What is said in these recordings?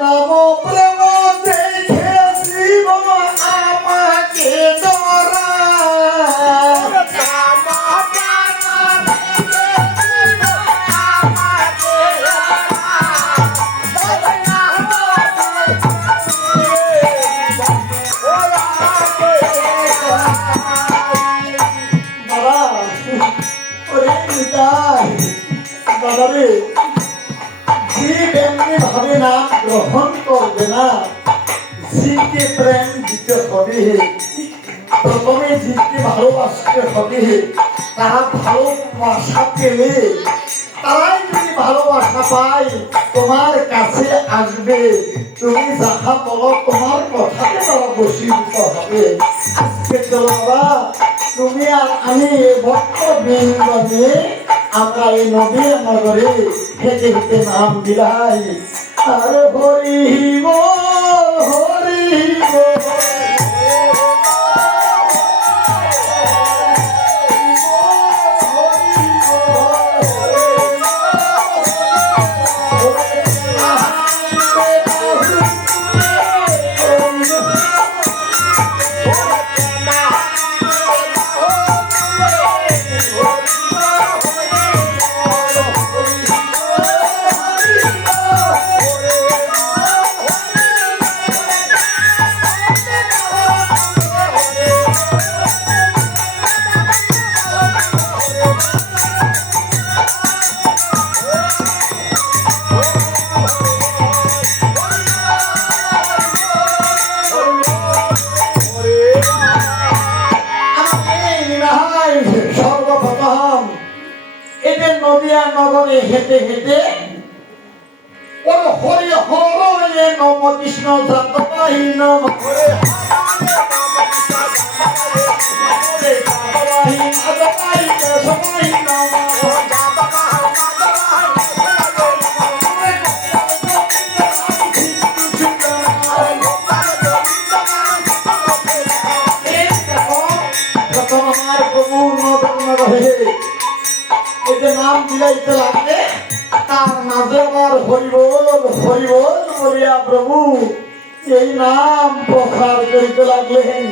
নাম প্রেম দেখে জীবন আমাকে ধরা বাবারে জীব এমনি ভাবে না গ্রহণ করবে না জীবকে প্রেম দিতে হবে প্রথমে জীবকে ভালোবাসতে হবে তারা ভালোবাসা পেলে তারাই যদি ভালোবাসা পায় তোমার কাছে আসবে তুমি যাহা বলো তোমার কথাতে তারা বসীভূত হবে আজকে চলো বাবা তুমি আর আমি ভক্ত বৃন্দ নিয়ে আমরা এই নদী নগরে হেঁটে হেঁটে নাম বিলাই আর হরি বল হরি বল নদিয়া নগরে হেঁটে হেঁটে ওর হরি হরে নম কৃষ্ণ যাতবাই নম নাম বিলাইতে লাগলে তার মাঝে আমার হরিবোল হরিবোল বলিয়া প্রভু এই নাম প্রচার করিতে লাগলেন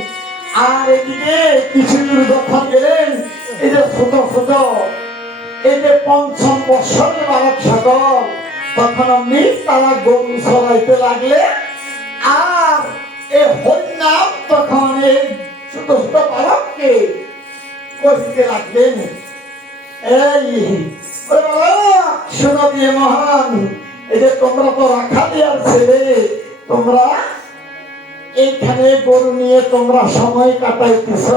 আর এদিকে কিছু দূর যখন গেলেন এই যে ছোট ছোট এই যে পঞ্চম বৎসরের বালক সকল তখন অমনি তারা গরু চড়াইতে লাগলে আর এই হরিনাম তখন এই ছোট ছোট বালককে করিতে লাগলেন এই শোনো দিয়ে মহান এই যে তোমরা তো রাখালিয়ার ছেলে তোমরা এইখানে গরু নিয়ে তোমরা সময় কাটাইতেছ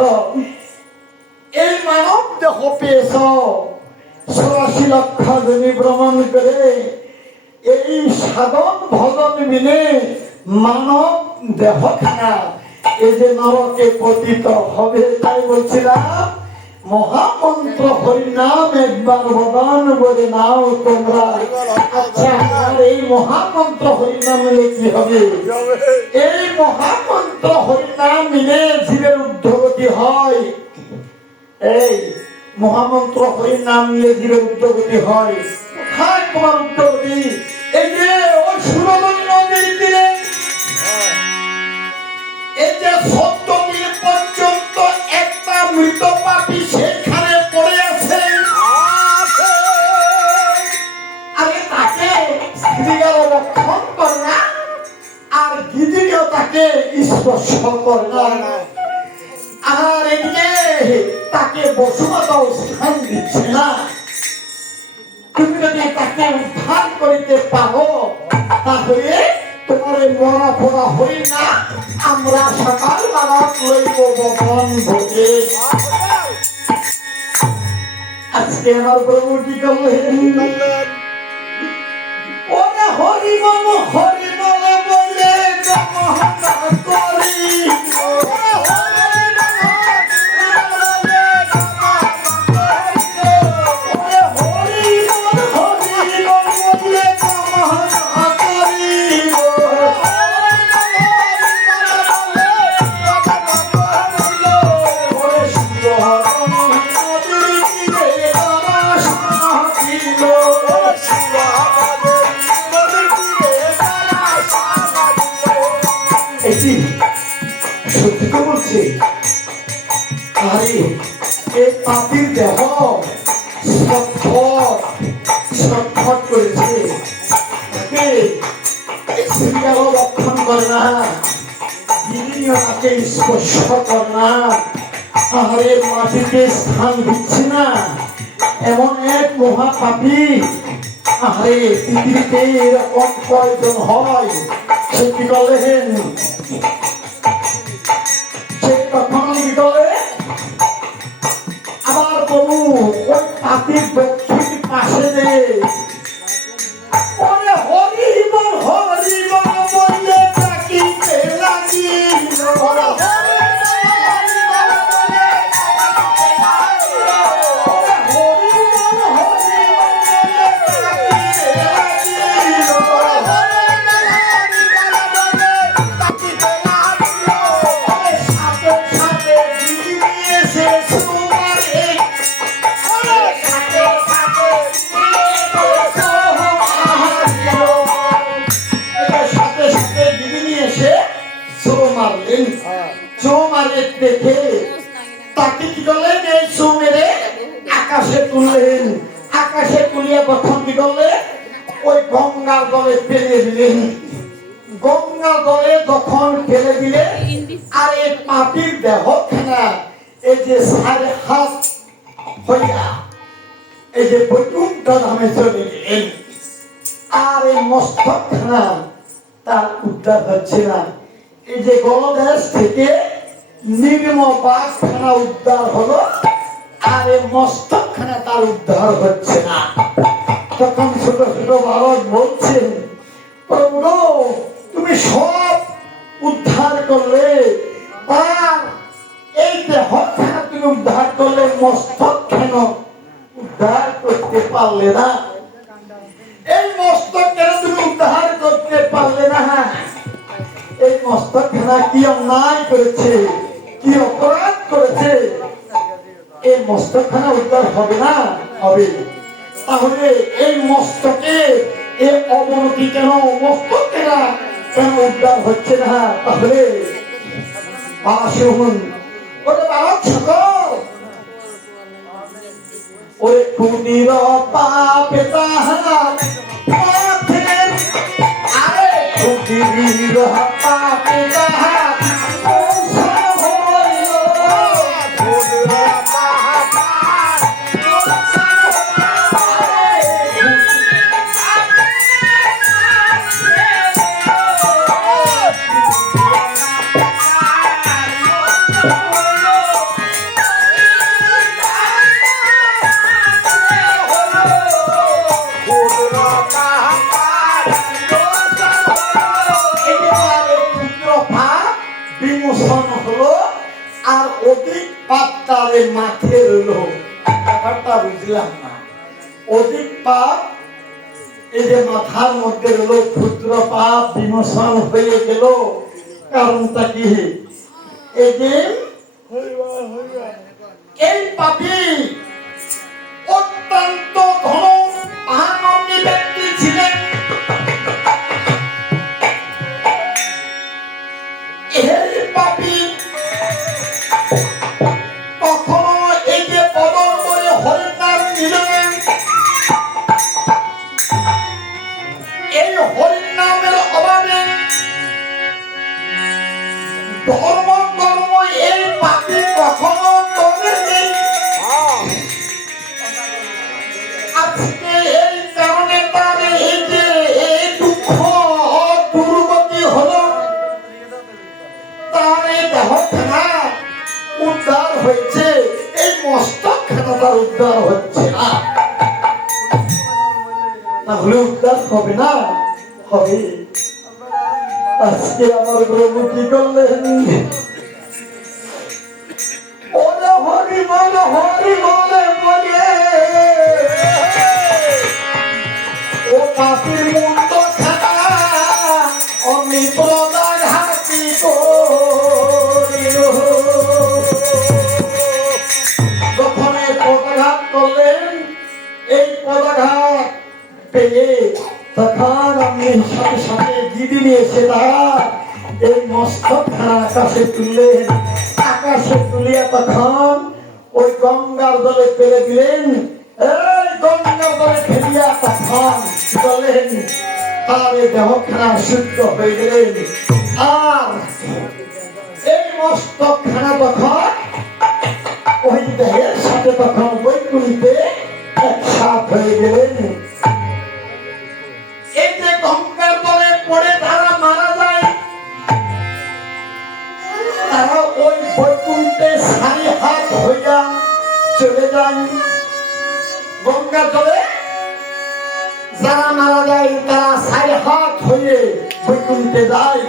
এই মানব দেহ পেয়েছ 84 লক্ষ জমি ভ্রমণ করে এই সাধন ভজন মিলে মানব দেহখানা এই যে নরকে পতিত হবে তাই বলছিলাম মহামন্ত্র হরিনাম একবার বদন বলে নাও তোমরা আচ্ছা আর এই মহামন্ত্র হরিনাম মিলে কি হবে এই মহামন্ত্র হরিনাম মিলে জীবের উদ্ধগতি হয় এই মহামন্ত্র হরিনাম মিলে জীবের উদ্ধগতি হয় কোথায় তোমার উদ্ধগতি এই যে ওই সুরমণি নদীর তীরে এই যে 17 দিন পর্যন্ত একটা মৃত পাপী সেখানে পড়ে আছে আরে তাকে স্ত্রীরা রক্ষণ করে না আর গিদিও তাকে স্পর্শ করে না আর এদিকে তাকে বসুমাতাও স্থান দিচ্ছে না তুমি যদি তাকে উদ্ধার করিতে পারো তাহলে তোমার মরা ফোড়া হই না আমরা সকাল বেলা লইব বপন ভোগে আজকে আমার প্রভু কি করলেন ওরে হরিবল হরিবল বলে জমহনা করি করছে। আরে এই পাপির দেহ ছটফট করেছে, সিঙ্গারও রক্ষণ করে না, দিদিও তাকে স্পর্শ করে না, আহারে মাটিতে স্থান দিচ্ছে না। এমন এক মহাপাপী আহারে পৃথিবীতে এরকম কয়জন হয়? সে কি বলেন? সে কখনো কি বলে? আবার বলু ওই পাপির দক্ষিণ পাশে যে ওরে হরি বল বললে ডাকিতে লাগিল, দেখে তাকে কি করলেন? এই মেরে আকাশে তুললেন। আকাশে তুলিয়া প্রথম কি করলেন? ওই গঙ্গার জলে ফেলে দিলেন। গঙ্গা জলে যখন ফেলে দিলে আর এই পাপির দেহখানা এই যে 7.5 হইয়া এই যে বৈকুণ্ঠ ধামে চলে গেলেন। আর এই মস্তকখানা তার উদ্ধার হচ্ছে না। এই যে গলদেশ থেকে নির্ম বাঘখানা উদ্ধার হলো, আর এই মস্তকখানা তার উদ্ধার হচ্ছে না। তখন ছোট ছোট বালক বলছেন, প্রভু তুমি সব উদ্ধার করলে, আর এই দেহখানা তুমি উদ্ধার করলে, মস্তকখানা উদ্ধার করতে পারলে না। এই মস্তকখানা তুমি উদ্ধার করতে পারলে না। এই মস্তকখানা কি অন্যায় করেছে, কি অপরাধ করেছে? এই মস্তকখানা উদ্ধার হবে না? হবে। তাহলে এই মস্তকে এই অবনতি কেন? মস্তকখানা কেন উদ্ধার হচ্ছে না? তাহলে শুনুন, ওরে বালক সকল, ওরে কুদির পাপে তাহার পথের, আরে কুদির পাপে তাহার আর অধিক পাপ তার মাঠে রইল। ব্যাপারটা বুঝলাম না। অধিক পাপ এই যে মাথার মধ্যে রইল, ক্ষুদ্র পাপ বিমোচন হয়ে গেল। কারণটা কি? এই যে এই পাপী অত্যন্ত ধনী ব্যক্তি ছিলেন। এই পাপী কখনো এই যে বদল করে হরির নাম নিলেন, এই হরির নামের অভাবে ধর্ম কর্ম এই পাপী কখনো করেনি। আজকে এই কারণে তার এই যে এই দুঃখ দুর্গতি হলো, তার এই দেহখানা উদ্ধার হয়েছে, এই মস্তকখানা তার উদ্ধার হচ্ছে না। তাহলে উদ্ধার হবে না? হবে। আজকে আমার প্রভু কি করলেন? ওরে হরি বলে বলে ও পাপির মুন্ড খানা অমনি প্রদান হাতি করিল। যখন এই পদাঘাত করলেন, এই পদাঘাত পেয়ে তখন আমি সাথে সাথে দিদি নিয়েছে তারা এই মস্তকখানা আকাশে তুললেন। আকাশে তুলিয়া তখন ওই গঙ্গার জলে ফেলে দিলেন। এই গঙ্গার জলে ফেলিয়া তখন বললেন তার এই দেহখানা শুদ্ধ হয়ে গেলেন। আর এই মস্তকখানা তখন ওই দেহের সাথে তখন বৈকুণ্ঠে একসাথ হয়ে গেলেন। এই যে গঙ্গার জলে পড়ে তারা মারা যায়, তারা ওই বৈকুণ্ঠে সারি হাত হইয়া চলে যায়। গঙ্গার জলে যারা মারা যায় তারা সারি হাত হয়ে বৈকুণ্ঠে যায়।